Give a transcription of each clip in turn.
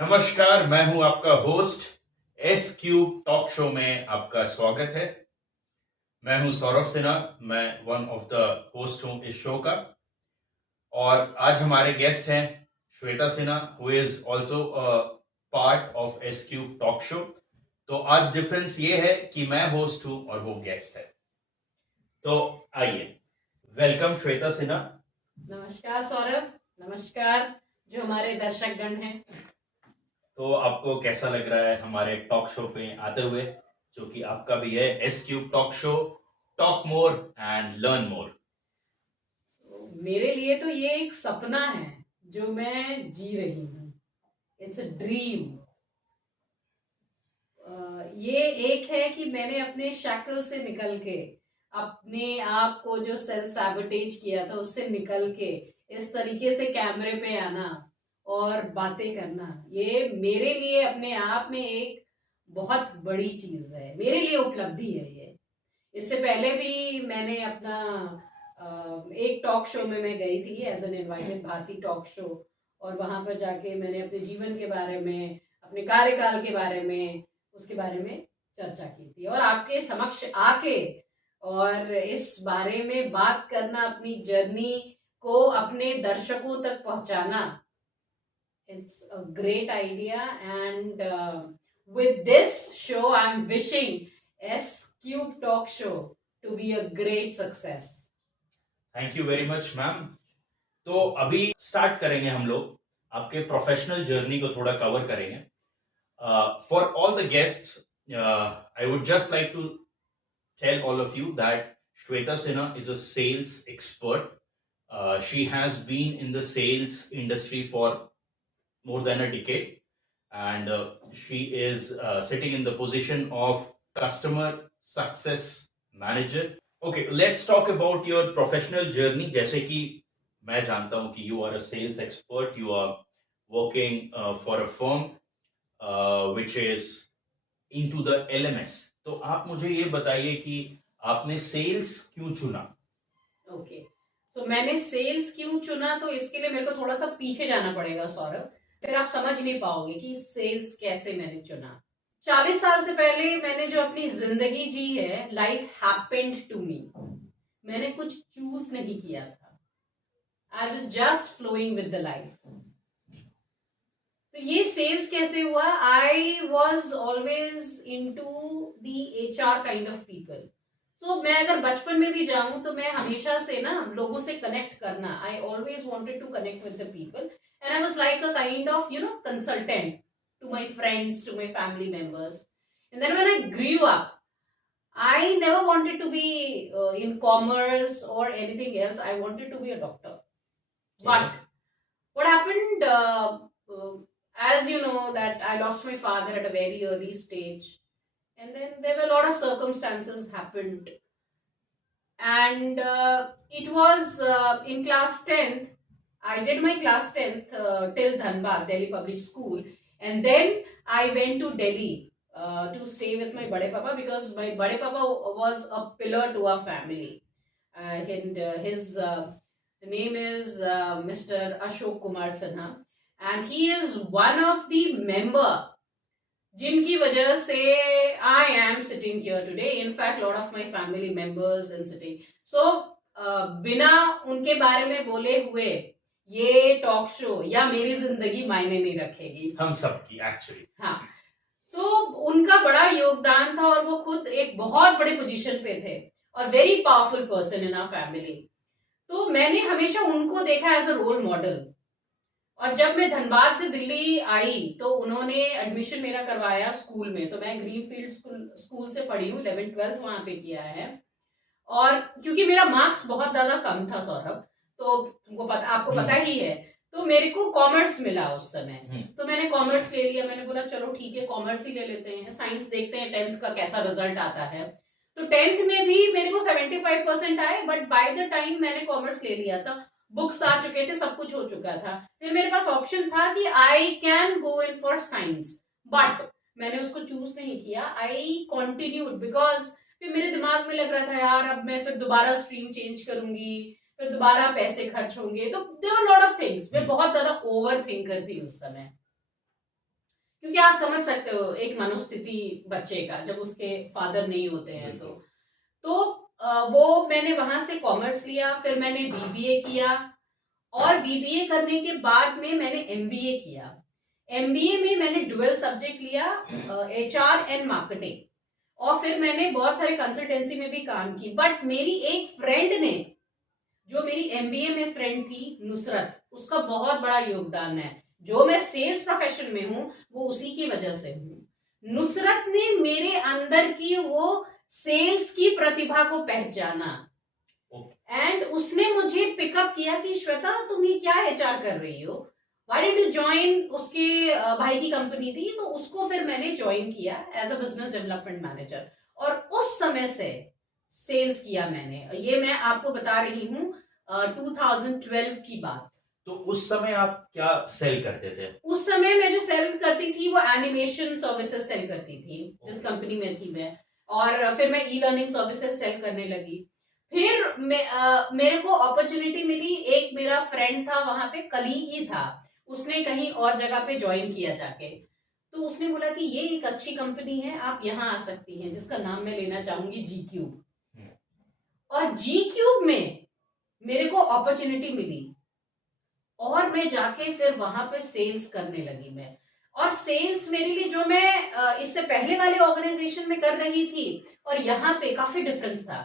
नमस्कार, मैं हूं आपका host. S cube talk show में आपका स्वागत है। मैं हूं सौरभ सिन्हा। मैं वन ऑफ द होस्ट हूं इस शो का। और आज हमारे गेस्ट हैं Shweta Sinha, who is also part of S cube talk show. तो आज डिफरेंस ये है कि मैं होस्ट हूं और वो गेस्ट है। तो आइए, वेलकम श्वेता सिन्हा। नमस्कार सौरभ। नमस्कार जो हमारे दर्शकगण हैं। तो आपको कैसा लग रहा है हमारे टॉक शो पे आते हुए, जो कि आपका भी है S cube talk show, talk more and learn more. मेरे लिए तो ये एक सपना है जो मैं जी रही हूँ। It's a dream. ये एक है कि मैंने अपने शैकल से निकल के, अपने आप को जो सेल्फ सैबोटेज किया था उससे निकल के इस तरीके से कैमरे पे आना और बातें करना, ये मेरे लिए अपने आप में एक बहुत बड़ी चीज है। मेरे लिए उपलब्धि है ये। इससे पहले भी मैंने अपना एक टॉक शो में मैं गई थी as an invited Bharti talk show, और वहां पर जाके मैंने अपने जीवन के बारे में, अपने कार्यकाल के बारे में, उसके बारे में चर्चा की थी। और आपके समक्ष आके और इस बारे में बात करना, अपनी जर्नी को अपने दर्शकों तक पहुंचाना, it's a great idea. And with this show I'm wishing S Cube Talk Show to be a great success. Thank you very much ma'am. तो अभी स्टार्ट करेंगे हम लोग, आपके प्रोफेशनल जर्नी को थोड़ा कवर करेंगे। For all the guests, I would just like to tell all of you that Shweta Sinha is a sales expert. She has been in the sales industry for more than a decade, and she is sitting in the position of customer success manager. Okay, let's talk about your professional journey. जैसे कि मैं जानता हूं कि you are a sales expert, you are working for a firm which is into the LMS. तो आप मुझे ये बताइए कि आपने सेल्स क्यों चुना? ओके, तो मैंने सेल्स क्यों चुना, तो इसके लिए मेरे को थोड़ा सा पीछे जाना पड़ेगा सौरभ, फिर आप समझ नहीं पाओगे कि सेल्स कैसे मैंने चुना। 40 साल से पहले मैंने जो अपनी जिंदगी जी है, लाइफ हैपेंड टू मी। मैंने कुछ चूज नहीं किया था। I was just flowing with the life. तो ये सेल्स कैसे हुआ? I was always into the HR kind of people. So मैं अगर बचपन में भी जाऊं तो मैं हमेशा से ना लोगों से कनेक्ट करना, I always wanted to connect with the people, and I was like a kind of consultant to my friends, to my family members. And then when I grew up, I never wanted to be in commerce or anything else. I wanted to be a doctor. But what happened, as you know, that I lost my father at a very early stage, and then there were a lot of circumstances happened, and it was in class 10th. I did my class 10th till Dhanbad, Delhi Public School, and then I went to Delhi to stay with my Bade Papa, because my Bade Papa was a pillar to our family. And his name is Mr. Ashok Kumar Sinha, and he is one of the member जिनकी वजह से I am sitting here today. In fact, lot of my family members and sitting. So बिना उनके बारे में बोले हुए ये टॉक शो या मेरी जिंदगी मायने नहीं रखेगी, हम सबकी एक्चुअली। हाँ। तो उनका बड़ा योगदान था, और वो खुद एक बहुत बड़े पोजीशन पे थे और very powerful person in our family. तो मैंने हमेशा उनको देखा एज अ रोल मॉडल। और जब मैं धनबाद से दिल्ली आई तो उन्होंने एडमिशन मेरा करवाया स्कूल में। तो मैं ग्रीनफील्ड स्कूल से पढ़ी हूँ, 11th-12th वहां पे किया है। और क्योंकि मेरा मार्क्स बहुत ज्यादा कम था सौरभ, तो तुमको पता, आपको पता ही है, तो मेरे को कॉमर्स मिला उस समय। तो मैंने कॉमर्स ले लिया। मैंने बोला चलो ठीक है, कॉमर्स ही ले लेते हैं, साइंस देखते हैं 10th का कैसा रिजल्ट आता है। तो 10th में भी मेरे को 75% आए, बट बाय द टाइम मैंने कॉमर्स ले लिया था, बुक्स आ चुके थे, सब कुछ हो चुका था। फिर मेरे पास ऑप्शन था कि I can go in for science, but मैंने उसको चूज नहीं किया। आई कॉन्टिन्यूड बिकॉज फिर मेरे दिमाग में लग रहा था यार अब मैं फिर दोबारा स्ट्रीम चेंज करूंगी, फिर दोबारा पैसे खर्च होंगे, तो there were lot of things. मैं बहुत ज्यादा ओवर थिंक करती उस समय। क्योंकि आप समझ सकते हो एक मनोस्थिति बच्चे का जब उसके फादर नहीं होते हैं तो वो मैंने वहां से कॉमर्स लिया, फिर मैंने बीबीए किया और बीबीए करने के बाद में मैंने एमबीए किया। एमबीए में मैंने डुअल सब्जेक्ट लिया, एचआर एंड मार्केटिंग, और फिर मैंने बहुत सारे कंसल्टेंसी में भी काम की। बट मेरी एक फ्रेंड ने, जो मेरी एमबीए में फ्रेंड थी नुसरत, उसका बहुत बड़ा योगदान है। जो मैं सेल्स प्रोफेशन में हूँ वो उसी की वजह से हूँ। नुसरत ने मेरे अंदर की वो सेल्स की प्रतिभा को पहचाना एंड उसने मुझे पिकअप किया कि श्वेता तुम ये क्या एचआर कर रही हो, व्हाई डिड यू ज्वाइन। उसके भाई की कंपनी थी तो उसको फिर मैंने ज्वाइन किया as a business development manager, और उस समय से सेल्स किया मैंने। ये मैं आपको बता रही हूँ 2012 की बात। तो उस समय आप क्या सेल करते थे? उस समय मैं जो सेल करती थी वो एनिमेशन सर्विसेज सेल करती थी जिस कंपनी में थी मैं, और फिर मैं ई लर्निंग सर्विसेज सेल करने लगी। फिर मेरे को अपॉर्चुनिटी मिली, एक मेरा फ्रेंड था वहां पे, कलीग ही था, उसने कहीं और जगह पे ज्वाइन किया जाके, तो उसने बोला कि ये एक अच्छी कंपनी है, आप यहाँ आ सकती हैं, जिसका नाम मैं लेना चाहूंगी जी क्यूब। और जी क्यूब में मेरे को अपॉर्चुनिटी मिली और मैं जाके फिर वहां पे सेल्स करने लगी मैं। और सेल्स मेरे लिए, जो मैं इससे पहले वाले ऑर्गेनाइजेशन में कर रही थी और यहाँ पे काफी डिफरेंस था,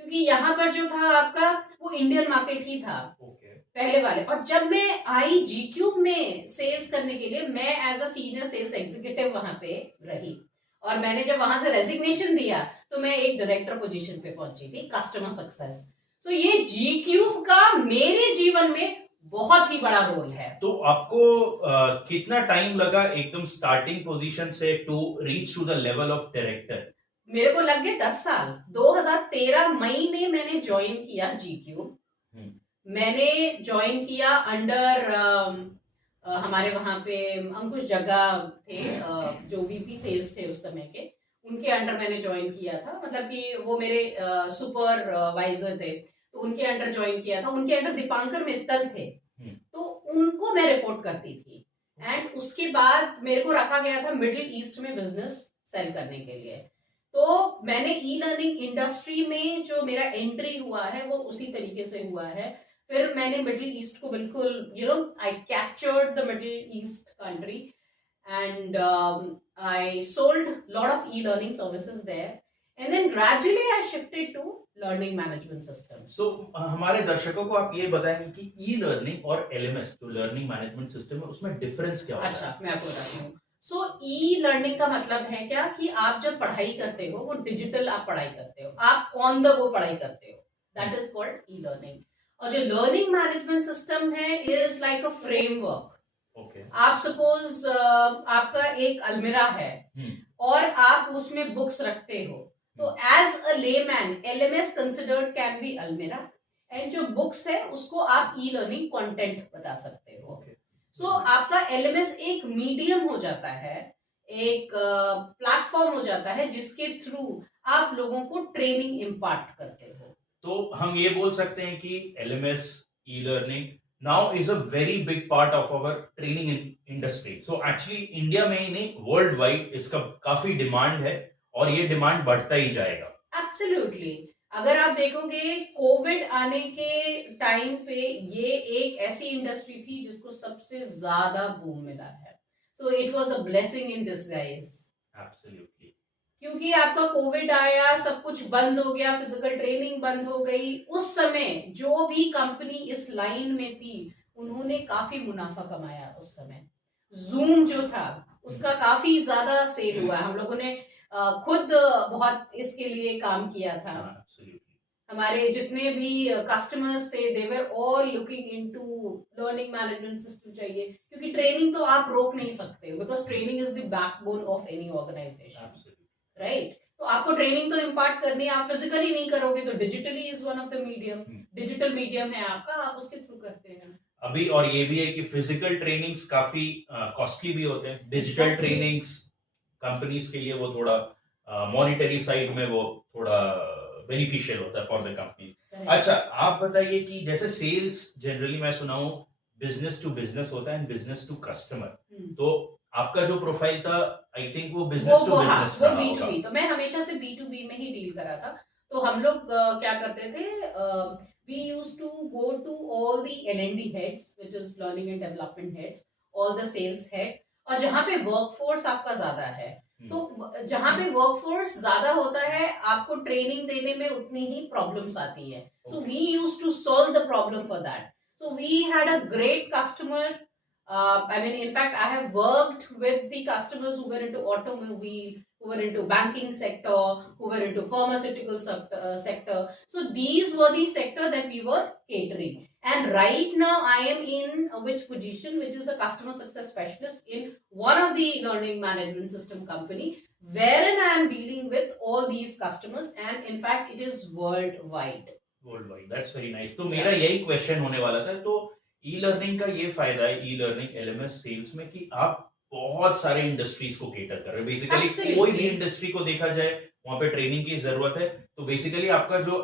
क्योंकि यहाँ पर जो था आपका वो इंडियन मार्केट ही था पहले वाले। और जब मैं आई जी क्यूब में सेल्स करने के लिए, मैं as a senior sales executive वहां पे रही, और मैंने जब वहां से रेजिग्नेशन दिया तो मैं एक डायरेक्टर पोजीशन पे पहुंची थी, कस्टमर सक्सेस। सो ये जी क्यूब का मेरे जीवन में बहुत ही बड़ा रोल है। तो आपको कितना टाइम लगा एकदम स्टार्टिंग पोजीशन से to reach to the level of director? मेरे को लग गए 10 साल। 2013 मई में मैंने ज्वाइन किया जी क्यूब। मैंने ज्वाइन किया अंडर हमारे वहां पे अंकुश जग्गा थे, जो वीपी सेल्स थे उस समय के, उनके अंडर मैंने ज्वाइन किया था। मतलब कि वो मेरे सुपरवाइजर थे, तो उनके अंडर ज्वाइन किया था। उनके अंडर दीपांकर मित्तल थे, तो उनको मैं रिपोर्ट करती थी। एंड उसके बाद मेरे को रखा गया था मिडिल ईस्ट में बिजनेस सेल करने के लिए। तो मैंने ई लर्निंग इंडस्ट्री में जो मेरा एंट्री हुआ है वो उसी तरीके से हुआ है। फिर मैंने मिडिल ईस्ट को बिल्कुल, आई captured the middle east country and I sold a lot of e-learning services there, and then gradually I shifted to learning management systems. तो हमारे दर्शकों को आप ये बताएंगे कि ई लर्निंग और एलएमएस जो लर्निंग मैनेजमेंट सिस्टम है उसमें डिफरेंस क्या होता है? अच्छा, मैं आपको बताती हूँ। सो ई लर्निंग का मतलब है क्या कि आप जब पढ़ाई करते हो वो डिजिटल आप पढ़ाई करते हो, आप ऑन द वो पढ़ाई करते हो, that is called e learning. और जो लर्निंग मैनेजमेंट सिस्टम है इज लाइक अ फ्रेमवर्क। आप सपोज आपका एक अलमीरा है और आप उसमें बुक्स रखते हो, तो as a layman LMS considered can be अलमीरा, एंड जो बुक्स है उसको आप ई लर्निंग कंटेंट बता सकते हो। सो आपका एलएमएस एक मीडियम हो जाता है, एक प्लेटफॉर्म हो जाता है जिसके थ्रू आप लोगों को ट्रेनिंग इम्पार्ट करते हो। तो हम ये बोल सकते हैं कि LMS e learning now is a very big part of our training industry. So actually India में ही नहीं वर्ल्ड वाइड इसका काफी डिमांड है और ये डिमांड बढ़ता ही जाएगा। एब्सोल्युटली। अगर आप देखोगे कोविड आने के टाइम पे ये एक ऐसी इंडस्ट्री थी जिसको सबसे ज्यादा बूम मिला है। So it was a blessing in disguise. Absolutely. क्योंकि आपका कोविड आया, सब कुछ बंद हो गया, फिजिकल ट्रेनिंग बंद हो गई। उस समय जो भी कंपनी इस लाइन में थी उन्होंने काफी मुनाफा कमाया। उस समय जूम जो था उसका काफी ज्यादा सेल हुआ। हम लोगों ने खुद बहुत इसके लिए काम किया था। हमारे जितने भी कस्टमर्स थे they were all looking into learning management system चाहिए, क्योंकि ट्रेनिंग तो आप रोक नहीं सकते, because training is the backbone of any organisation, right? तो आपको ट्रेनिंग तो इम्पार्ट करनी है, आप फिजिकली नहीं करोगे तो digitally is one of the medium. Digital medium है आपका, आप उसके थ्रू करते हैं अभी। और ये भी है कि फिजिकल ट्रेनिंग्स काफी कॉस्टली भी होते हैं। डिजिटल ट्रेनिंग्स कंपनीज के लिए वो थोड़ा मॉनिटरी साइड में वो थोड़ा बेनिफिशियल होता है फॉर द कंपनी। अच्छा, आप बताइए कि जैसे सेल्स जनरली मैं सुना हूँ बिजनेस टू बिजनेस होता है एंड बिजनेस टू कस्टमर, तो आपका जो प्रोफाइल था आई थिंक वो बिजनेस टू हाँ, बिजनेस वो रहा बी टू होगा। बी, तो मैं हमेशा से बी टू बी में ही डील करा था। तो हम लोग क्या करते थे, we use to go to all the L&D heads, which is learning and development heads, all the sales head, और जहाँ पे वर्कफोर्स आपका ज्यादा है, तो जहाँ पे वर्कफोर्स ज्यादा होता है आपको ट्रेनिंग देने में उतनी ही प्रॉब्लम्स आती है। So we use to solve the problem for that. So we had a great customer. I mean, in fact, I have worked with the customers who were into automobile, who were into banking sector, who were into pharmaceutical sector. So these were the sector that we were catering. And right now, I am in which position, which is the customer success specialist in one of the learning management system company, wherein I am dealing with all these customers, and in fact, it is worldwide. World wide, that's very nice. तो Yeah. मेरा यही question होने वाला था। तो e learning का ये फायदा है, ई लर्निंग एलएमएस सेल्स में, कि आप बहुत सारे इंडस्ट्रीज को केटर कर रहे हो। Basically Absolutely. कोई भी इंडस्ट्री को देखा जाए वहां पे ट्रेनिंग की जरूरत है, तो बेसिकली आपका जो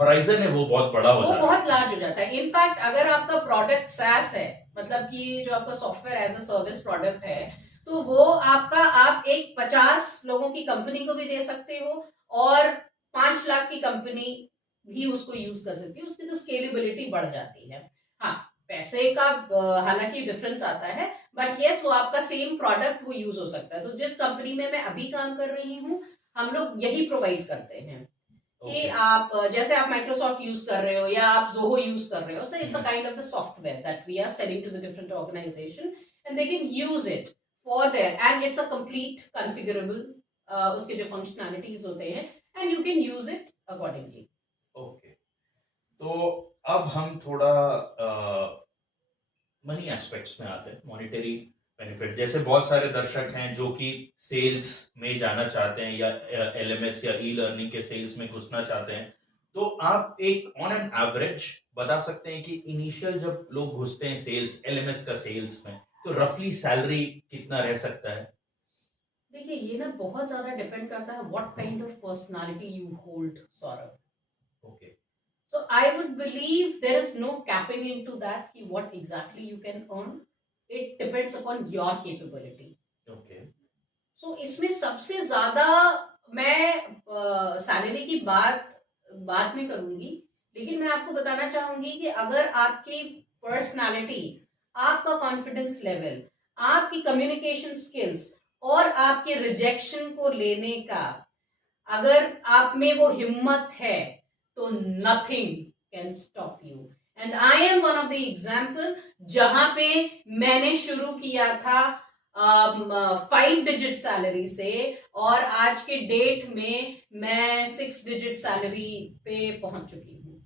होराइजन है वो बहुत बड़ा हो वो जाता है। बहुत लार्ज हो जाता है। इनफैक्ट अगर आपका प्रोडक्ट SaaS है, मतलब कि जो आपका software as a service product है, तो वो आपका, आप एक 50 लोगों की कंपनी को भी दे सकते हो, और 5 लाख की कंपनी भी उसको यूज कर सकती है। उसकी तो स्केलेबिलिटी बढ़ जाती है। हाँ, पैसे का हालांकि डिफरेंस आता है, बट यस, वो आपका सेम प्रोडक्ट वो यूज हो सकता है। तो जिस कंपनी में मैं अभी काम कर रही हूँ, हम लोग यही प्रोवाइड करते हैं कि आप जैसे आप माइक्रोसॉफ्ट यूज कर रहे हो या आप जोहो यूज कर रहे हो, so it's a kind of the software that we are selling to the different organisation, and they can use it for their, and it's a complete configurable, उसके जो फंक्शनैलिटीज होते हैं, and you can use it accordingly. Okay, तो अब हम थोड़ा money aspects में आते हैं, मॉनिटरी बेनिफिट। जैसे बहुत सारे दर्शक हैं जो कि सेल्स में जाना चाहते हैं या एलएमएस या ई लर्निंग के सेल्स में घुसना चाहते हैं, तो आप एक ऑन एन एवरेज बता सकते हैं कि इनिशियल जब लोग घुसते हैं सेल्स, एलएमएस का सेल्स में, तो रफली सैलरी कितना रह सकता है? देखिए, ये ना बहुत ज्यादा डिपेंड करता है what kind of personality you hold, Saurabh. Okay, So I would believe there is no capping into that, ki what exactly you can earn. It depends upon your capability. Okay, So इसमें सबसे ज्यादा मैं salary की बात बाद में करूंगी, लेकिन मैं आपको बताना चाहूंगी कि अगर आपकी पर्सनालिटी, आपका कॉन्फिडेंस लेवल, आपकी कम्युनिकेशन स्किल्स और आपके रिजेक्शन को लेने का, अगर आप में वो हिम्मत है, तो nothing can stop you. And I am one of the example, जहां पे मैंने शुरू किया था 5 डिजिट सैलरी से, और आज के डेट में मैं 6 डिजिट सैलरी पे पहुंच चुकी हूँ।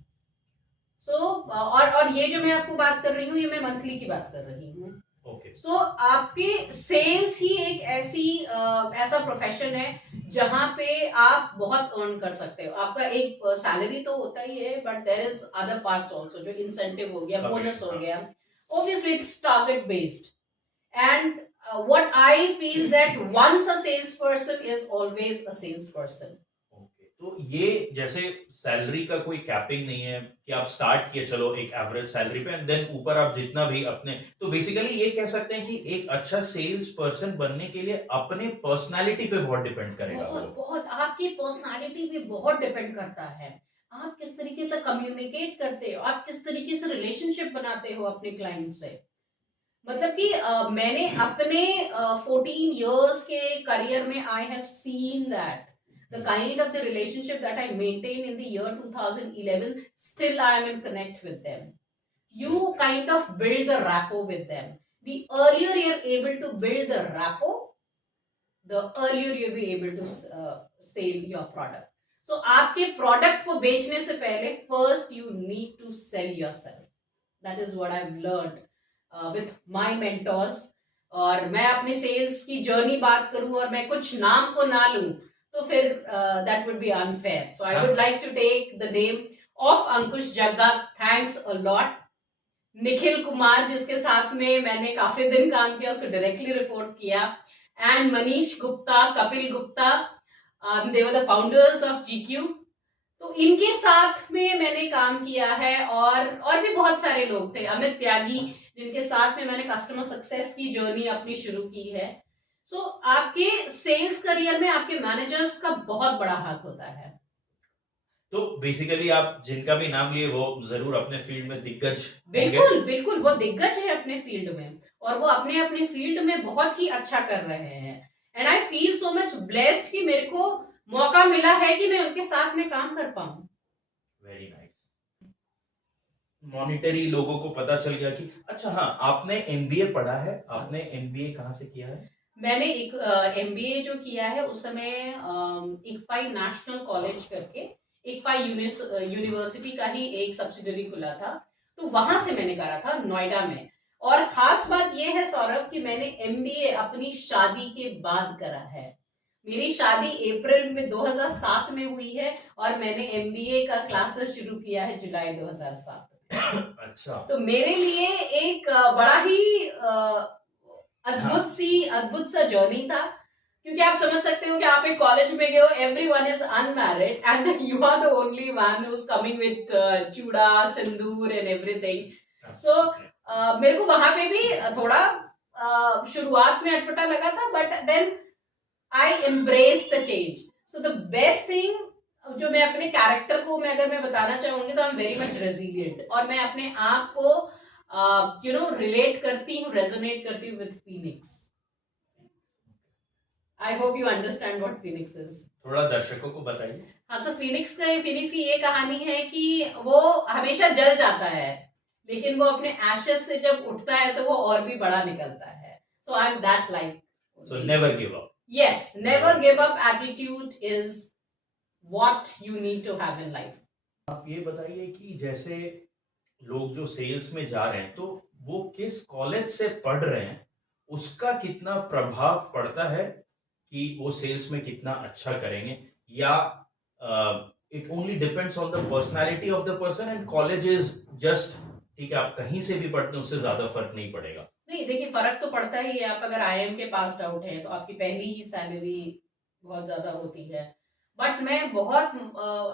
सो और ये जो मैं आपको बात कर रही हूँ, ये मैं मंथली की बात कर रही हूँ। ओके, सो आपके सेल्स ही एक ऐसा प्रोफेशन है जहां पे आप बहुत अर्न कर सकते हो। आपका एक सैलरी तो होता ही है, but there is other parts also, जो इंसेंटिव हो गया, बोनस हो गया, obviously it's target based. And what I feel that once a salesperson is always a salesperson. Okay, तो ये जैसे सैलरी का कोई कैपिंग नहीं है कि आप स्टार्ट किए चलो एक एवरेज सैलरी पे, एंड देन ऊपर आप जितना भी अपने, तो बेसिकली ये कह सकते हैं कि एक अच्छा सेल्स पर्सन बनने के लिए अपने पर्सनालिटी पे बहुत डिपेंड करेगा वो। बहुत बहुत आपकी पर्सनालिटी पे बहुत डिपेंड करता है। आप किस तरीके से कम्युनिकेट करते हो, आप किस तरीके से रिलेशनशिप बनाते हो अपने क्लाइंट से। मतलब कि मैंने अपने 14 years के करियर में आई have seen that the kind of the relationship that I maintained in the year 2011, still I am in connect with them. You kind of build the rapport with them. The earlier you're able to build the rapport, the earlier you'll be able to sell your product. So आपके product को बेचने से पहले first you need to sell yourself. That is what I've learned with my mentors. और मैं अपने sales की journey बात करूं और मैं कुछ नाम को ना लूं, तो फिर that would be unfair. So I would like to take the name of Ankush Jagga. Thanks a lot. Nikhil Kumar, जिसके साथ में मैंने काफी दिन काम किया, उसको डायरेक्टली रिपोर्ट किया, and Manish Gupta, Kapil Gupta, they were the founders of GQ. तो इनके साथ में मैंने काम किया है, और भी बहुत सारे लोग थे, अमित त्यागी, जिनके साथ में मैंने कस्टमर सक्सेस की जर्नी अपनी शुरू की है। सो आपके सेल्स करियर में आपके मैनेजर्स का बहुत बड़ा हाथ होता है। तो बेसिकली आप जिनका भी नाम लिए वो जरूर अपने फील्ड में दिग्गज होंगे। बिल्कुल बिल्कुल, वो दिग्गज है अपने फील्ड में, और वो अपने अपने फील्ड में बहुत ही अच्छा कर रहे हैं। And I feel so much blessed कि मेरे को मौका मिला है कि मैं उनके साथ में काम कर पाऊं। Very nice. मॉनिटरी लोगों को पता चल गया कि अच्छा, हाँ, आपने एमबीए पढ़ा है। आपने एमबीए कहाँ से किया है? मैंने एक एमबीए जो किया है उस समय इक्फाई नेशनल कॉलेज करके, इक्फाई यूनिवर्सिटी का ही एक सब्सिडरी खुला था, तो वहां से मैंने करा था नोएडा में। और खास बात यह है सौरभ कि मैंने एमबीए अपनी शादी के बाद करा है। मेरी शादी अप्रैल में 2007 में हुई है, और मैंने एमबीए का क्लासेस शुरू किया है जुलाई 2007 में। अच्छा। तो मेरे लिए एक बड़ा ही अद्भुत सा जर्नी था, क्योंकि आप समझ सकते हो कि आप एक कॉलेज में गए हो, everyone is unmarried and you are the only one who is coming with चूड़ा सिंदूर एंड एवरीथिंग। सो मेरे को वहां पे भी थोड़ा शुरुआत में अटपटा लगा था, but then I embrace the change. So the best thing जो मैं अपने कैरेक्टर को अगर मैं बताना चाहूंगी तो I am very much resilient, और मैं अपने आप को रिलेट करती हूँ, रेजोनेट करती हूँ with Phoenix. I hope you understand what Phoenix is. थोड़ा दर्शकों को बताइए। हाँ, सो फीनिक्स की ये कहानी है कि वो हमेशा जल जाता है, लेकिन वो अपने एशेस से जब उठता है तो वो और भी बड़ा निकलता है। So I am that like. So never give up. Yes, never give up attitude is what you need to have in life. आप ये बताइए कि जैसे लोग जो सेल्स में जा रहे हैं तो वो किस कॉलेज से पढ़ रहे हैं, उसका कितना प्रभाव पड़ता है कि वो सेल्स में कितना अच्छा करेंगे, या it only depends on the personality of the person and college is just ठीक है, आप कहीं से भी पढ़ते हैं उससे ज्यादा फर्क नहीं पड़ेगा? नहीं, देखिए, फर्क तो पड़ता ही है। आप अगर आईएम के पास आउट हैं तो आपकी पहली ही सैलरी बहुत ज्यादा होती है, बट मैं बहुत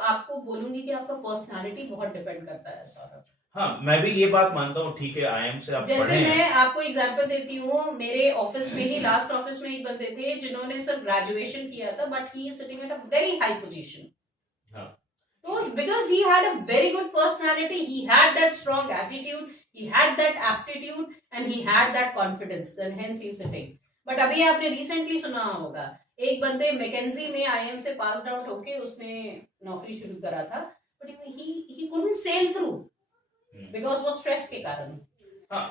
आपको बोलूंगी कि आपका पर्सनालिटी बहुत डिपेंड करता है सौरभ। हाँ, मैं भी ये बात मानता हूँ। ठीक है, आईएम से आप जैसे पढ़े हैं। मैं आपको एग्जांपल देती हूँ, मेरे ऑफिस में ही लास्ट ऑफिस में एक बंदे थे जिन्होंने सिर्फ ग्रेजुएशन किया था, but he is sitting at a very high position. हाँ, So because he had a very good personality, he had that strong attitude, he had that aptitude, and he had that confidence, and hence he is sitting. But अभी आपने recently सुना होगा, एक बंदे McKenzie में IM से pass out होके उसने नौकरी शुरू करा था, but he couldn't sail through because वो stress के कारण।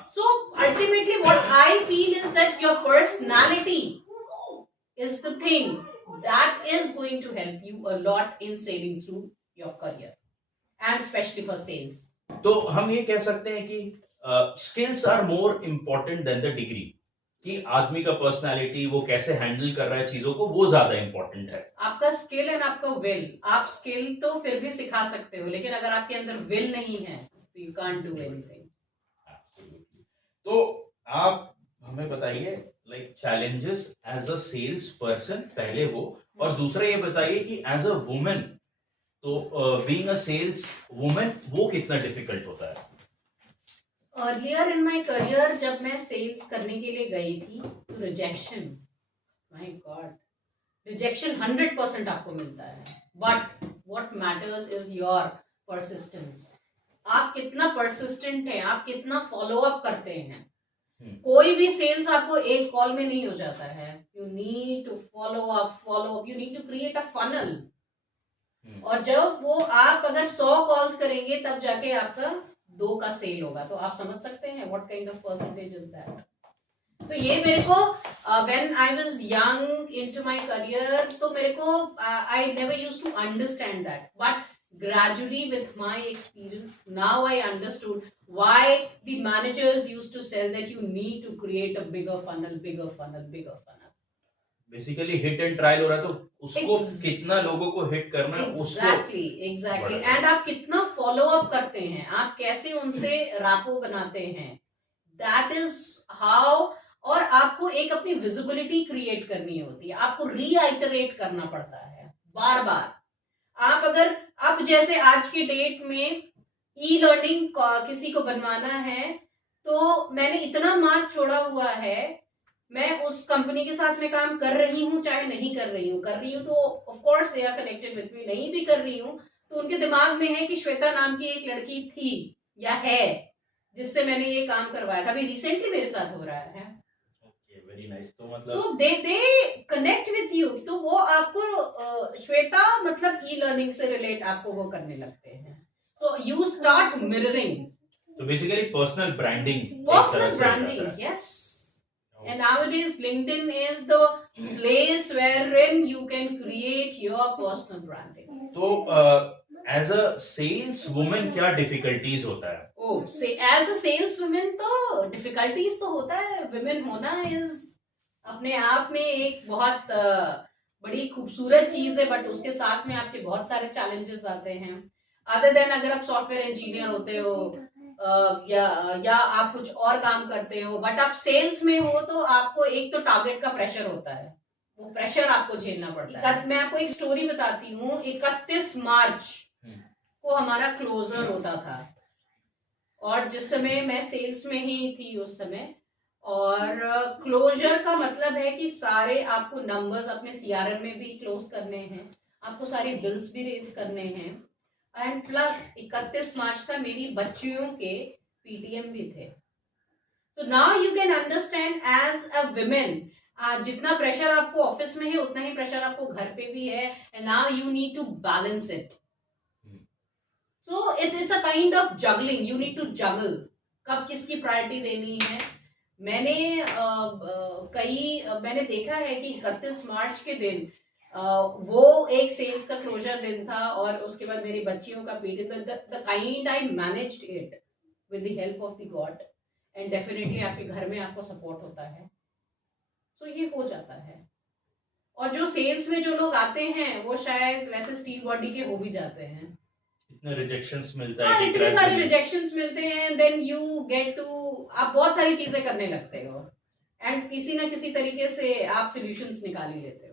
So ultimately what I feel is that your personality is the thing that is going to help you a lot in sailing through your career and especially for sales. तो हम ये कह सकते हैं कि skills are more important than the degree, कि आदमी का पर्सनालिटी, वो कैसे हैंडल कर रहा है चीजों को, वो ज्यादा इम्पोर्टेंट है। आपका स्किल एंड आपका विल, आप स्किल तो फिर भी सिखा सकते हो, लेकिन अगर आपके अंदर विल नहीं है तो यू कांट डू एनीथिंग। तो आप हमें बताइए like challenges as a sales person पहले वो, और दूसरा ये बताइए कि as a women, so being a sales women वो कितना डिफिकल्ट होता है? अर्लियर इन माय करियर जब मैं सेल्स करने के लिए गई थी तो रिजेक्शन, माय गॉड, रिजेक्शन 100% आपको मिलता है, but what matters is your persistence. आप कितना परसिस्टेंट हैं, आप कितना फॉलो अप करते हैं। कोई भी सेल्स आपको एक कॉल में नहीं हो जाता है। You need to follow up, you need to create a funnel. और जब वो आप अगर 100 कॉल्स करेंगे तब जाके आपका 2 का सेल होगा, तो आप समझ सकते हैं what kind of percentage is that. तो ये मेरे को when I was young into my career, तो मेरे को I never used to understand that, but gradually with my experience now I understood why the managers used to sell that you need to create a bigger funnel, bigger funnel, bigger funnel. Basically hit and trial हो रहा है, तो उसको कितना लोगों को hit करना है, एग्जैक्टली एंड आप कितना फॉलो अप करते हैं, आप कैसे उनसे रापो बनाते हैं, दैट इज हाउ। और आपको एक अपनी विजिबिलिटी क्रिएट करनी होती है, आपको रीआइटरेट करना पड़ता है बार बार। आप अगर अब जैसे आज के डेट में ई लर्निंग किसी को बनवाना है, तो मैंने इतना मार्क छोड़ा हुआ है, मैं उस कंपनी के साथ में काम कर रही हूँ चाहे नहीं कर रही हूँ तो of course they are connected with me, नहीं भी कर रही हूँ तो उनके दिमाग में है कि श्वेता नाम की एक लड़की थी या है जिससे मैंने ये काम करवाया था, अभी रिसेंटली मेरे साथ हो रहा है। Okay, very nice. तो मतलब तो दे कनेक्ट विद यू, तो वो आपको श्वेता मतलब ई लर्निंग से रिलेट आपको वो करने लगते हैं, सो यू स्टार्ट मिररिंग। तो basically personal branding Personal branding, yes. And nowadays, LinkedIn is the place wherein you can create your personal branding. तो एज अ सेल्स वुमेन क्या डिफिकल्टीज होता है? Oh, say as a sales woman तो difficulties तो होता है, women होना is अपने आप में एक बहुत बड़ी खूबसूरत चीज है, बट उसके साथ में आपके बहुत सारे चैलेंजेस आते हैं। अदर देन अगर आप सॉफ्टवेयर इंजीनियर होते हो या आप कुछ और काम करते हो, बट आप सेल्स में हो तो आपको एक तो टारगेट का प्रेशर होता है, वो प्रेशर आपको झेलना पड़ता है। मैं आपको एक स्टोरी बताती हूँ। 31 मार्च को हमारा क्लोजर होता था, और जिस समय मैं सेल्स में ही थी उस समय, और क्लोजर का मतलब है कि सारे आपको नंबर्स अपने सीआरएम में भी क्लोज करने हैं, आपको सारी बिल्स भी रेज करने हैं, एंड प्लस 31 मार्च था मेरी बच्चियों के पीटीएम भी थे। तो now you can understand as a women, जितना प्रेशर आपको ऑफिस में है उतना ही प्रेशर आपको घर पे भी है, and now you need to balance it. So it's a kind of juggling, you need to juggle कब किसकी प्रायोरिटी देनी है। मैंने देखा है कि 31 मार्च के दिन वो एक सेल्स का क्लोजर दिन था, और उसके बाद मेरी बच्चियों का PT, the kind I managed it with the help of the God, and definitely आपके घर में आपको सपोर्ट होता है, सो ये हो जाता है। और जो सेल्स में जो लोग आते हैं वो शायद वैसे स्टील बॉडी के हो भी जाते हैं, इतने रिजेक्शंस मिलता हाँ है कि इतने सारे gradually- रिजेक्शंस मिलते हैं, देन यू गेट टू, आप बहुत सारी चीजें करने लगते हो, एंड किसी ना किसी तरीके से आप सॉल्यूशंस निकाल ही लेते हो।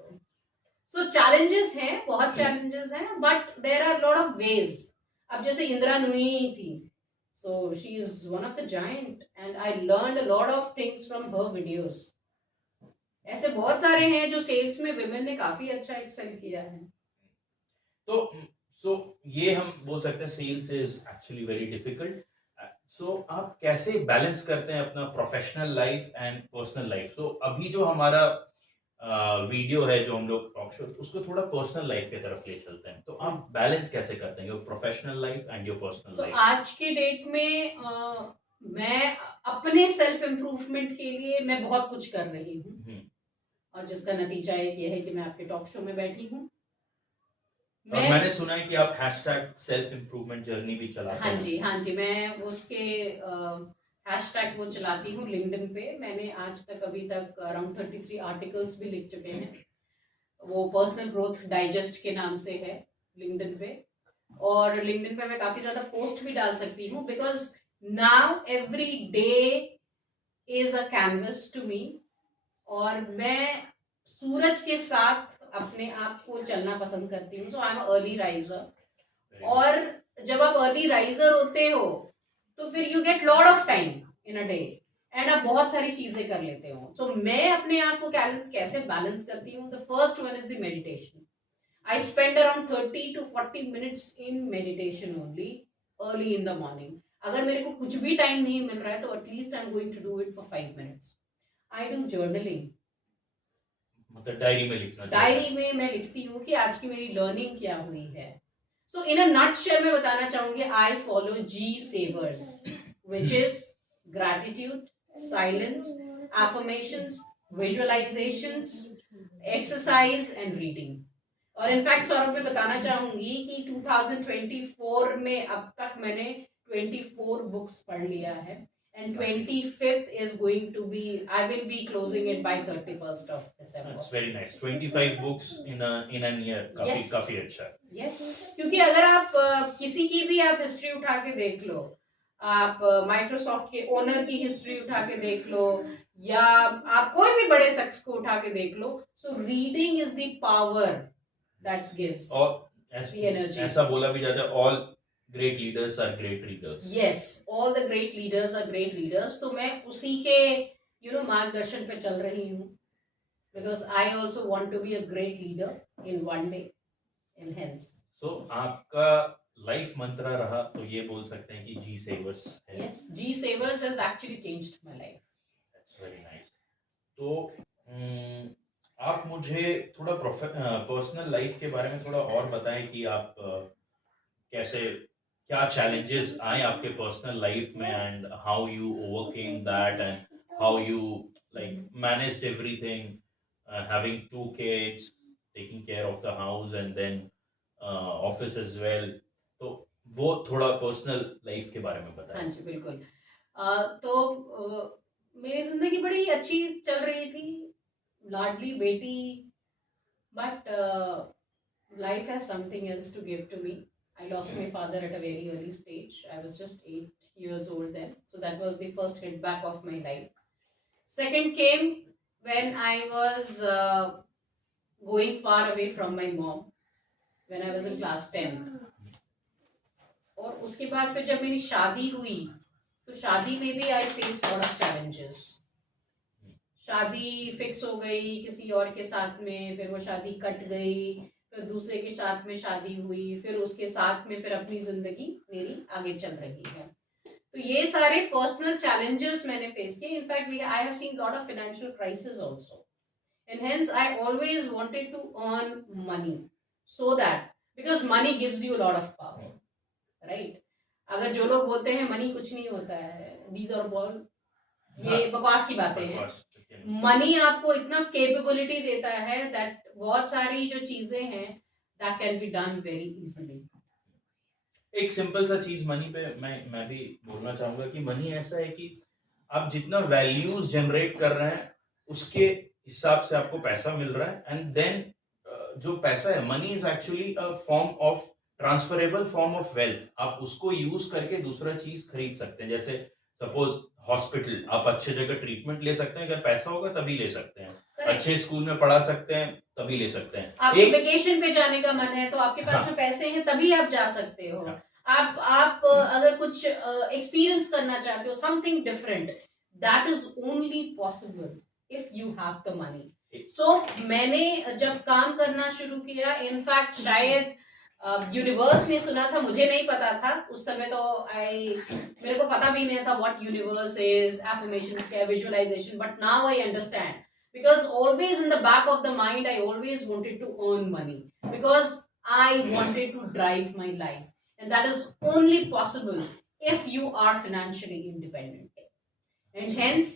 सो चैलेंजेस हैं, बहुत चैलेंजेस हैं, but there are lot of ways. अब जैसे इंदिरा नुई थी, so she is one of the giant, and I learned a lot of things from her videos. ऐसे बहुत सारे हैं जो सेल्स में विमेन ने काफी अच्छा एक्सेल किया है। तो ये हम बोल सकते हैं sales is actually very difficult. So आप कैसे बैलेंस करते हैं अपना professional life and personal life? So अभी जो हमारा वीडियो है जो हम लोग टॉक शो, उसको थोड़ा पर्सनल लाइफ की तरफ ले चलते हैं। तो आप बैलेंस कैसे करते हैं your professional life and your personal तो लाइफ? आज के डेट में मैं अपने सेल्फ इम्प्रूवमेंट के लिए मैं बहुत कुछ कर रही हूँ, और जिसका नतीजा एक ये है कि मैं आपके टॉक शो में बैठी हूँ। और मैंने सुना है कि आप हैशटैग सेल्फ इम्प्रूवमेंट जर्नी भी चलाते हैं। हाँ जी, मैं उसके हैशटैग वो चलाती हूँ लिंक्डइन पे। मैंने आज तक अभी तक अराउंड 33 आर्टिकल्स भी लिख चुके हैं, वो पर्सनल ग्रोथ डाइजेस्ट के नाम से है लिंक्डइन पे, और लिंक्डइन पे मैं काफी ज्यादा पोस्ट भी डाल सकती हूँ, because now every day is a canvas to me, और मैं सूरज के साथ अपने आप को चलना पसंद करती हूँ। सो आई एम अर्ली राइजर, और जब आप अर्ली राइजर होते हो तो फिर you get lot of time in a day, and आप बहुत सारी चीजें कर लेते हो। सो मैं अपने आप को कैसे बैलेंस करती हूँ? The first one is the meditation. I spend around 30 to 40 minutes in meditation only early in the morning. अगर मेरे को कुछ भी टाइम नहीं मिल रहा है तो at least I am going to do it for 5 minutes. I do journaling, मतलब डायरी में लिखना? डायरी में मैं लिखती हूँ कि आज की मेरी लर्निंग क्या हुई है। सो इन अ नटशेल मैं बताना चाहूंगी, I follow the savers, which is gratitude, silence, affirmations, visualisations, exercise and reading. और इनफैक्ट सौरभ मैं बताना चाहूंगी कि 2024 में अब तक मैंने 24 बुक्स पढ़ लिया है, and 25th is going to be, I will be closing it by 31st of December. That's very nice. 25 books in an year, काफी अच्छा है। Yes, क्योंकि अगर आप किसी की भी आप हिस्ट्री उठा के देख लो, आप माइक्रोसॉफ्ट के ओनर की हिस्ट्री उठा के देख लो, या आप कोई भी बड़े शख्स को उठा के देख लो, so reading is the power that gives. और the energy. ऐसा बोला भी जाता है, all great leaders are great readers. Yes, all the great leaders are great leaders. तो मैं उसी के मार्गदर्शन पे चल रही हूँ, because I also want to be a great leader in one day, and hence. So आपका लाइफ मंत्रा रहा तो ये बोल सकते हैं कि जी सेवर्स है. Yes, G Savers has actually changed my life. That's very nice. तो आप मुझे थोड़ा पर्सनल लाइफ के बारे में थोड़ा और बताएं कि आप कैसे, क्या चैलेंजेस आए आपके पर्सनल लाइफ में, and how you overcame that, and how you like managed everything, having 2 kids, taking care of the house and then office as well. तो वो थोड़ा पर्सनल लाइफ के बारे में बताएं. हाँ जी, बिल्कुल. मेरी जिंदगी बड़ी अच्छी चल रही थी, Ladli Beti, but life has something else to give to me. I lost my father at a very early stage. I was just 8 years old then. So that was the first hit back of my life. Second came when I was going far away from my mom when I was in class 10. और उसके बाद फिर जब मेरी शादी हुई तो शादी में भी I face lot of challenges. शादी फिक्स हो गई किसी और के साथ में, फिर वो शादी कट गई, फिर दूसरे के साथ में शादी हुई, फिर उसके साथ में फिर अपनी जिंदगी मेरी आगे चल रही है. तो ये सारे पर्सनल चैलेंजेस मैंने फेस किए. In fact I have seen lot of financial crisis also, and hence I always wanted to earn money, so that because money gives you lot of power, right. अगर जो लोग बोलते हैं मनी कुछ नहीं होता है, दीज आर ऑल ये बकवास की बातें हैं. मनी आपको इतना कैपेबिलिटी देता है दैट बहुत सारी जो चीजें हैं that can be done very easily. एक सिंपल सा चीज मनी पे मैं भी बोलना चाहूंगा कि मनी ऐसा है कि आप जितना वैल्यूज जनरेट कर रहे हैं उसके हिसाब से आपको पैसा मिल रहा है. एंड देन जो पैसा है, money is actually a form of transferable form of wealth. आप उसको यूज करके दूसरा चीज खरीद सकते हैं. जैसे सपोज हॉस्पिटल, आप अच्छे जगह ट्रीटमेंट ले सकते हैं, अगर पैसा होगा तभी ले सकते हैं. अच्छे स्कूल में पढ़ा सकते हैं तभी ले सकते हैं. आपको वेकेशन पे जाने का मन है तो आपके पास में पैसे हैं तभी आप जा सकते हो. आप अगर कुछ एक्सपीरियंस करना चाहते हो, something different, that is only possible if you have the money. So मैंने जब काम करना शुरू किया, इनफैक्ट शायद यूनिवर्स ने सुना था, मुझे नहीं पता था उस समय. तो मेरे को पता भी नहीं था व्हाट यूनिवर्स इज, एफर्मेशंस क्या, visualization. But now I understand, because always in the back of the mind I always wanted to earn money, because I wanted to drive my life, and that is only possible if you are financially independent. And hence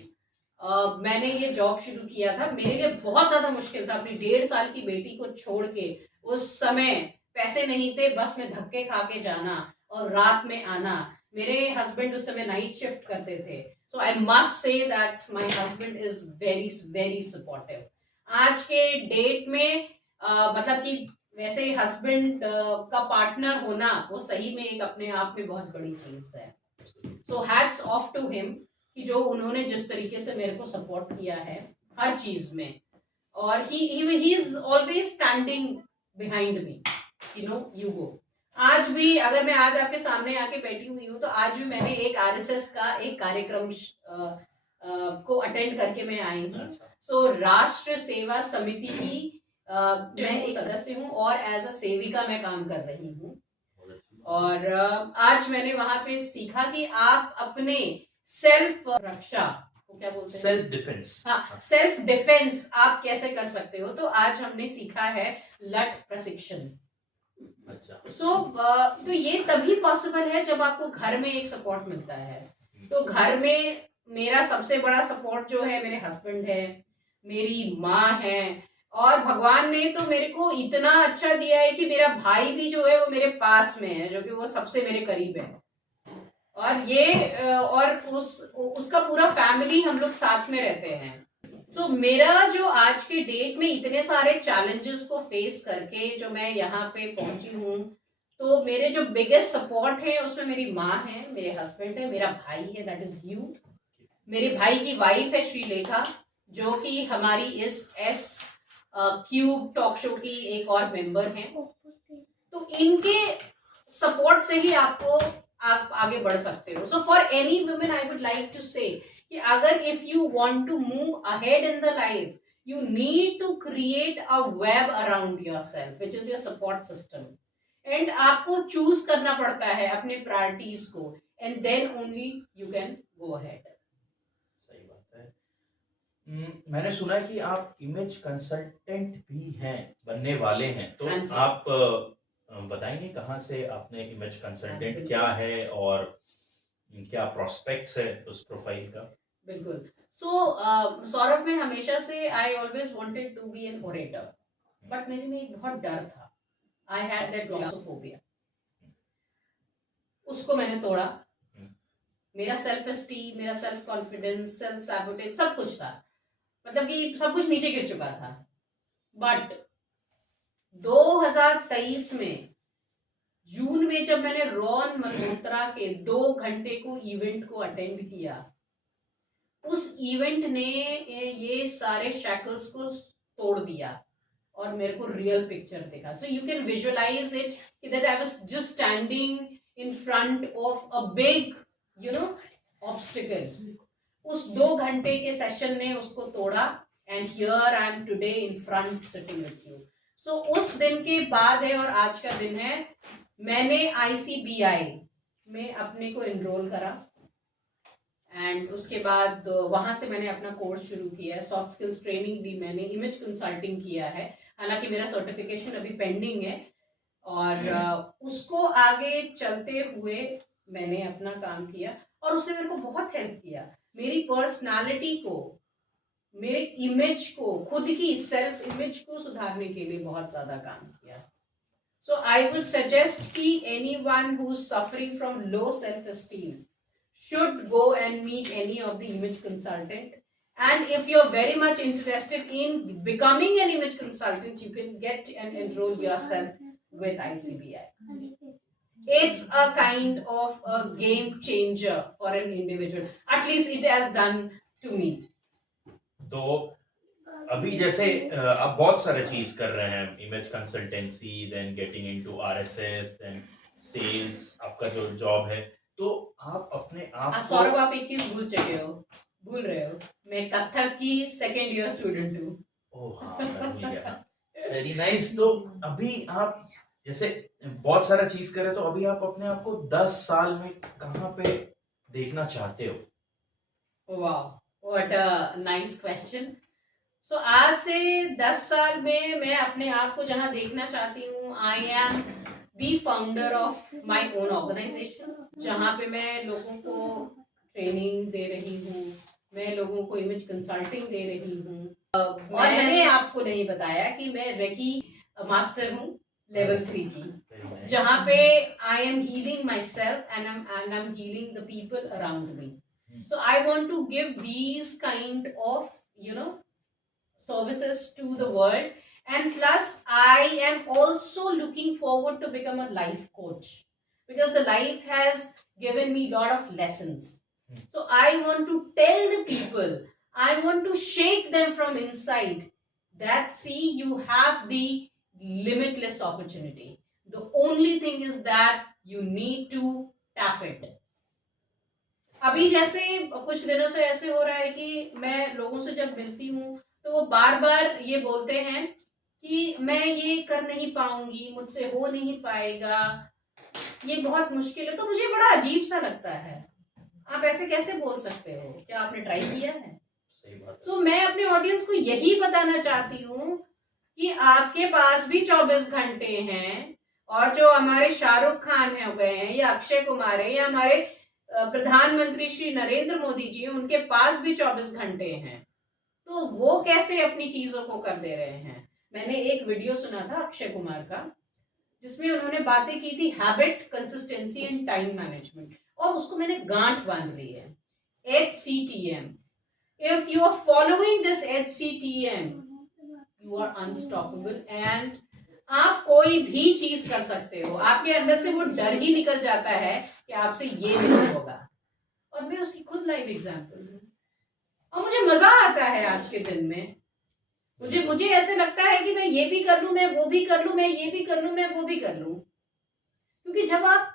मैंने ये job शुरू किया था. मेरे लिए बहुत ज्यादा मुश्किल था अपनी 1.5 साल की बेटी को छोड़ के. उस समय पैसे नहीं थे, बस में धक्के खा के जाना और रात में आना. मेरे हस्बैंड उस समय नाइट शिफ्ट करते थे. So I must say that my husband is very very supportive. आज के डेट में मतलब कि वैसे हस्बैंड का पार्टनर होना वो सही में एक अपने आप में बहुत बड़ी चीज है. So hats off to him कि जो उन्होंने जिस तरीके से मेरे को सपोर्ट किया है हर चीज में. और he is always standing behind me, you know, you go. आज भी अगर मैं आज आपके सामने आके बैठी हुई हूँ तो आज भी मैंने एक आरएसएस का एक कार्यक्रम को अटेंड करके मैं आई हूँ. सो राष्ट्र सेवा समिति की मैं एक सदस्य हूँ और एज अ सेविका मैं काम कर रही हूँ. और आज मैंने वहां पे सीखा कि आप अपने सेल्फ रक्षा को क्या बोलते हैं, सेल्फ डिफेंस. हाँ, सेल्फ डिफेंस आप कैसे कर सकते हो. तो आज हमने सीखा है लठ प्रशिक्षण. तो ये तभी पॉसिबल है जब आपको घर में एक सपोर्ट मिलता है. तो घर में मेरा सबसे बड़ा सपोर्ट जो है मेरे हस्बैंड है, मेरी माँ है, और भगवान ने तो मेरे को इतना अच्छा दिया है कि मेरा भाई भी जो है वो मेरे पास में है, जो कि वो सबसे मेरे करीब है. और ये और उसका पूरा फैमिली हम लोग साथ में रहते हैं. सो मेरा जो आज के डेट में इतने सारे चैलेंजेस को फेस करके जो मैं यहाँ पे पहुंची हूँ, तो मेरे जो बिगेस्ट सपोर्ट है उसमें मेरी माँ है, मेरे हस्बैंड है, मेरा भाई है, दैट इज यू. मेरे भाई की वाइफ है श्रीलेखा, जो कि हमारी इस क्यूब टॉक शो की एक और मेंबर हैं. तो इनके सपोर्ट से ही आपको आप आगे बढ़ सकते हो. So for any women I would like to say कि अगर if you want to move ahead in the life, you need to create a web around yourself which is your support system, and आपको choose करना पड़ता है अपने priorities को, and then only you can go ahead. सही बात है. मैंने सुना है कि आप इमेज कंसल्टेंट भी हैं, बनने वाले हैं, तो हाँ जी. आप बताएंगे कहाँ से आपने इमेज कंसल्टेंट बिल्कुल. क्या है और क्या प्रोस्पेक्ट्स है उस प्रोफाइल का? बिल्कुल. सो सौरभ, में हमेशा से I always wanted to be an orator, but मेरे में एक बहुत डर था. I had that glossophobia. उसको मैंने तोड़ा. मेरा सेल्फ एस्टीम, मेरा सेल्फ कॉन्फिडेंस, सेल्फ सैबोटेज सब कुछ था. मतलब कि सब कुछ नीचे गिर चुका था. बट 2023 में जून में जब मैंने रॉन मल्होत्रा के 2 घंटे को इवेंट को अटेंड किया, उस इवेंट ने ये सारे शैकल्स को तोड़ दिया और मेरे को रियल पिक्चर दिखा. So you can visualise it that I was just standing in front of a big obstacle. उस 2 घंटे के सेशन ने उसको तोड़ा, and here I am today in front sitting with you. So उस दिन के बाद है और आज का दिन है, मैंने ICBI में अपने को एनरोल करा, एंड उसके बाद वहां से मैंने अपना कोर्स शुरू किया है. सॉफ्ट स्किल्स ट्रेनिंग भी मैंने, इमेज कंसल्टिंग किया है, हालांकि मेरा सर्टिफिकेशन अभी पेंडिंग है, और उसको आगे चलते हुए मैंने अपना काम किया, और उसने मेरे को बहुत हेल्प किया. मेरी पर्सनालिटी को, मेरे इमेज को, खुद की सेल्फ इमेज को सुधारने के लिए बहुत ज्यादा काम किया. सो आई वुड सजेस्ट कि anyone who is suffering from low self esteem should go and meet any of the image consultant, and if you're very much interested in becoming an image consultant, you can get and enroll yourself with ICBI. It's a kind of a game changer for an individual, at least it has done to me. तो अभी जैसे आप बहुत सारे चीज कर रहे हैं, image consultancy, then getting into RSS, then sales, आपका जो जॉब है, तो आप अपने आप सौरभ, आप एक चीज भूल रहे हो, मैं कथक की 2nd ईयर स्टूडेंट हूँ. ओह हाँ, मैं भूल गया. Very nice. तो अभी आप जैसे बहुत सारा चीज कर रहे हैं, तो अभी आप अपने आप को 10 साल में कहाँ पे देखना चाहते हो? वाह, व्हाट अ नाइस क्वेश्चन. सो आज से 10 साल में मैं अपने आप को जहां देखना चाहती हूँ, I am the founder of my own organization, जहाँ पे मैं लोगों को ट्रेनिंग दे रही हूँ, मैं लोगों को इमेज कंसल्टिंग दे रही हूँ. और मैंने आपको नहीं बताया कि मैं रेकी मास्टर हूँ लेवल 3 की, जहाँ पे I am healing my self and I am healing the people around me. So I want to give these kind of, services to the world, and plus I am also looking forward to become a life coach, because the life has given me lot of lessons. So I want to tell the people, I want to shake them from inside, that see, you have the limitless opportunity. The only thing is that you need to tap it. अभी जैसे कुछ दिनों से ऐसे हो रहा है कि मैं लोगों से जब मिलती हूँ तो वो बार बार ये बोलते हैं कि मैं ये कर नहीं पाऊंगी, मुझसे हो नहीं पाएगा, ये बहुत मुश्किल है. तो मुझे बड़ा अजीब सा लगता है, आप ऐसे कैसे बोल सकते हो? क्या आपने ट्राई किया है? सो मैं अपने ऑडियंस को यही बताना चाहती हूँ कि आपके पास भी 24 घंटे हैं, और जो हमारे शाहरुख खान हो गए हैं, या अक्षय कुमार है, या हमारे प्रधानमंत्री श्री नरेंद्र मोदी जी, उनके पास भी 24 घंटे हैं. तो वो कैसे अपनी चीजों को कर दे रहे हैं? मैंने एक वीडियो सुना था अक्षय कुमार का, जिसमें उन्होंने बातें की थी habit, consistency and time management, और उसको मैंने गांठ बांध ली है. HCTM. If you are following this HCTM, you are unstoppable, and आप कोई भी चीज कर सकते हो. आपके अंदर से वो डर ही निकल जाता है कि आपसे ये नहीं होगा, और मैं उसकी खुद लाइव एग्जांपल हूँ. और मुझे मजा आता है आज के दिन में. मुझे ऐसे लगता है कि मैं ये भी कर लूं, मैं वो भी कर लूं, मैं ये भी कर लूं, मैं वो भी कर लूं. क्योंकि जब आप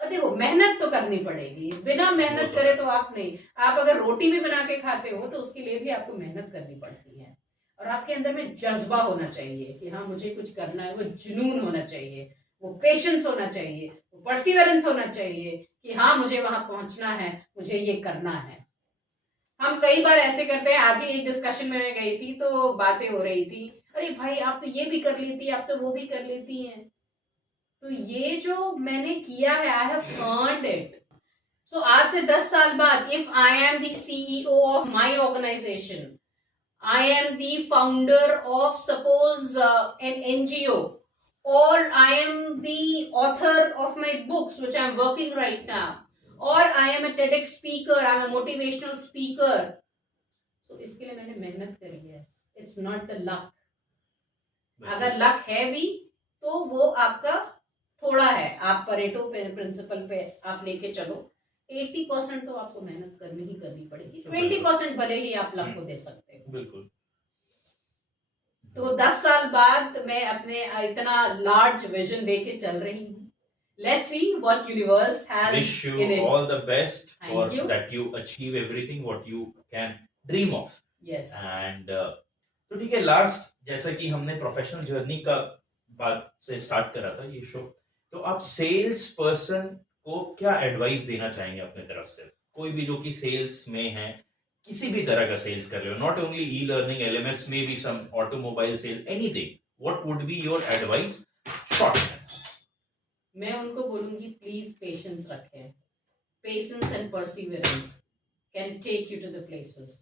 देखो मेहनत तो करनी पड़ेगी, बिना मेहनत वो तो करे तो आप नहीं। आप अगर रोटी भी बना के खाते हो तो उसके लिए भी आपको मेहनत करनी पड़ती है, और आपके अंदर में जज्बा होना चाहिए कि हाँ मुझे कुछ करना है, वो जुनून होना चाहिए, वो पेशेंस होना चाहिए, वो परसिवरेंस होना चाहिए कि हाँ मुझे वहां पहुंचना है, मुझे ये करना है। हम कई बार ऐसे करते हैं। आज ही एक डिस्कशन में मैं गई थी तो बातें हो रही थी, अरे भाई आप तो ये भी कर लेती, आप तो वो भी कर लेती हैं। तो ये जो मैंने किया है, I have earned it. So आज से 10 साल बाद if I am the CEO of my organization, I am the founder of suppose an NGO, or I am the author of my books which I am working right now, or I am a TEDx speaker, I am a motivational speaker. So इसके लिए मैंने मेहनत करी है, it's not the luck. अगर luck है भी तो वो आपका थोड़ा है, आप परेटो प्रिंसिपल पे आप लेके चलो, 80% तो आपको मेहनत करनी ही करनी पड़ेगी, 20% भले ही आप लक को दे सकते हो। बिल्कुल। तो 10 साल बाद मैं अपने इतना लार्ज विजन लेके चल रही हूँ। Let's see what universe has Wish you in it. all the best Thank for you. that you achieve everything what you can dream of. Yes. And तो ठीक है, लास्ट जैसा कि हमने प्रोफेशनल जर्नी का बात से स्टार्ट करा था ये शो, तो आप सेल्स पर्सन को क्या एडवाइस देना चाहेंगे अपने तरफ से? कोई भी जो कि सेल्स में है, किसी भी तरह का सेल्स कर रहे हो, not only e learning, LMS, may be some automobile sale, anything, what would be your advice short? मैं उनको बोलूंगी प्लीज पेशेंस रखें, patience and perseverance can take you to the places.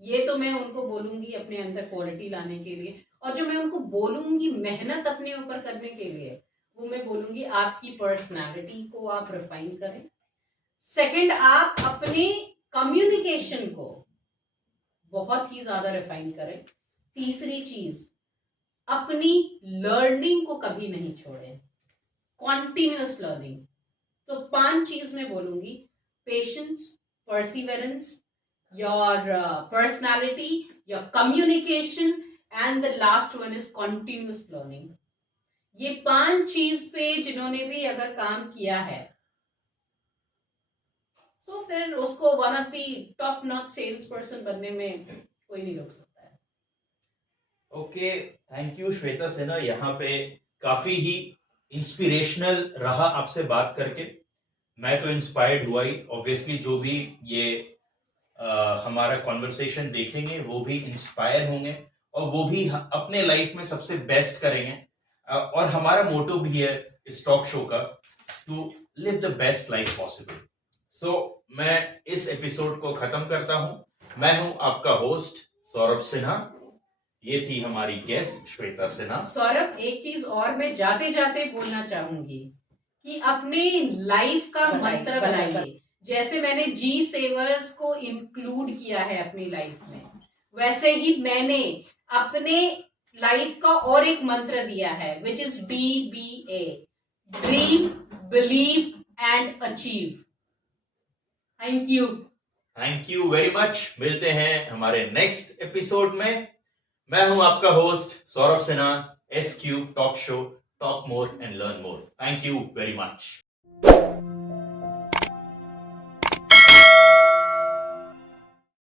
ये तो मैं उनको बोलूंगी अपने अंदर क्वालिटी लाने के लिए। और जो मैं उनको बोलूंगी मेहनत अपने ऊपर करने के लिए, वो मैं बोलूंगी आपकी पर्सनालिटी को आप रिफाइन करें। सेकंड, आप अपने कम्युनिकेशन को बहुत ही ज्यादा रिफाइन करें। तीसरी चीज, अपनी लर्निंग को कभी नहीं छोड़ें, कॉन्टिन्यूअस लर्निंग। तो 5 चीज मैं बोलूंगी, patience, perseverance, your personality, your communication, and the last one is continuous learning. ये 5 चीज पे जिन्होंने भी अगर काम किया है तो फिर उसको one of the top notch sales person बनने में कोई नहीं रोक सकता है। Okay, thank you Shweta Sinha. यहाँ पे काफी ही इंस्पिरेशनल रहा आपसे बात करके। मैं तो इंस्पायर्ड हुआ ही, ऑब्वियसली जो भी ये हमारा कॉन्वर्सेशन देखेंगे वो भी इंस्पायर होंगे और वो भी अपने लाइफ में सबसे बेस्ट करेंगे। और हमारा मोटो भी है इस टॉक शो का, to live the best life possible. So मैं इस एपिसोड को खत्म करता हूं। मैं हूं आपका होस्ट सौरभ सिन्हा, ये थी हमारी गेस्ट श्वेता सिन्हा। सौरभ, एक चीज और मैं जाते जाते बोलना चाहूंगी कि अपने लाइफ का मंत्र बनाइए। जैसे मैंने जी सेवर्स को इंक्लूड किया है अपनी लाइफ में, वैसे ही मैंने अपने लाइफ का और एक मंत्र दिया है, which is DBA, dream, believe and achieve. Thank you, thank you very much. मिलते हैं हमारे नेक्स्ट एपिसोड में। मैं हूं आपका host Saurabh Sinha, S Cube talk show, talk more and learn more. Thank you very much.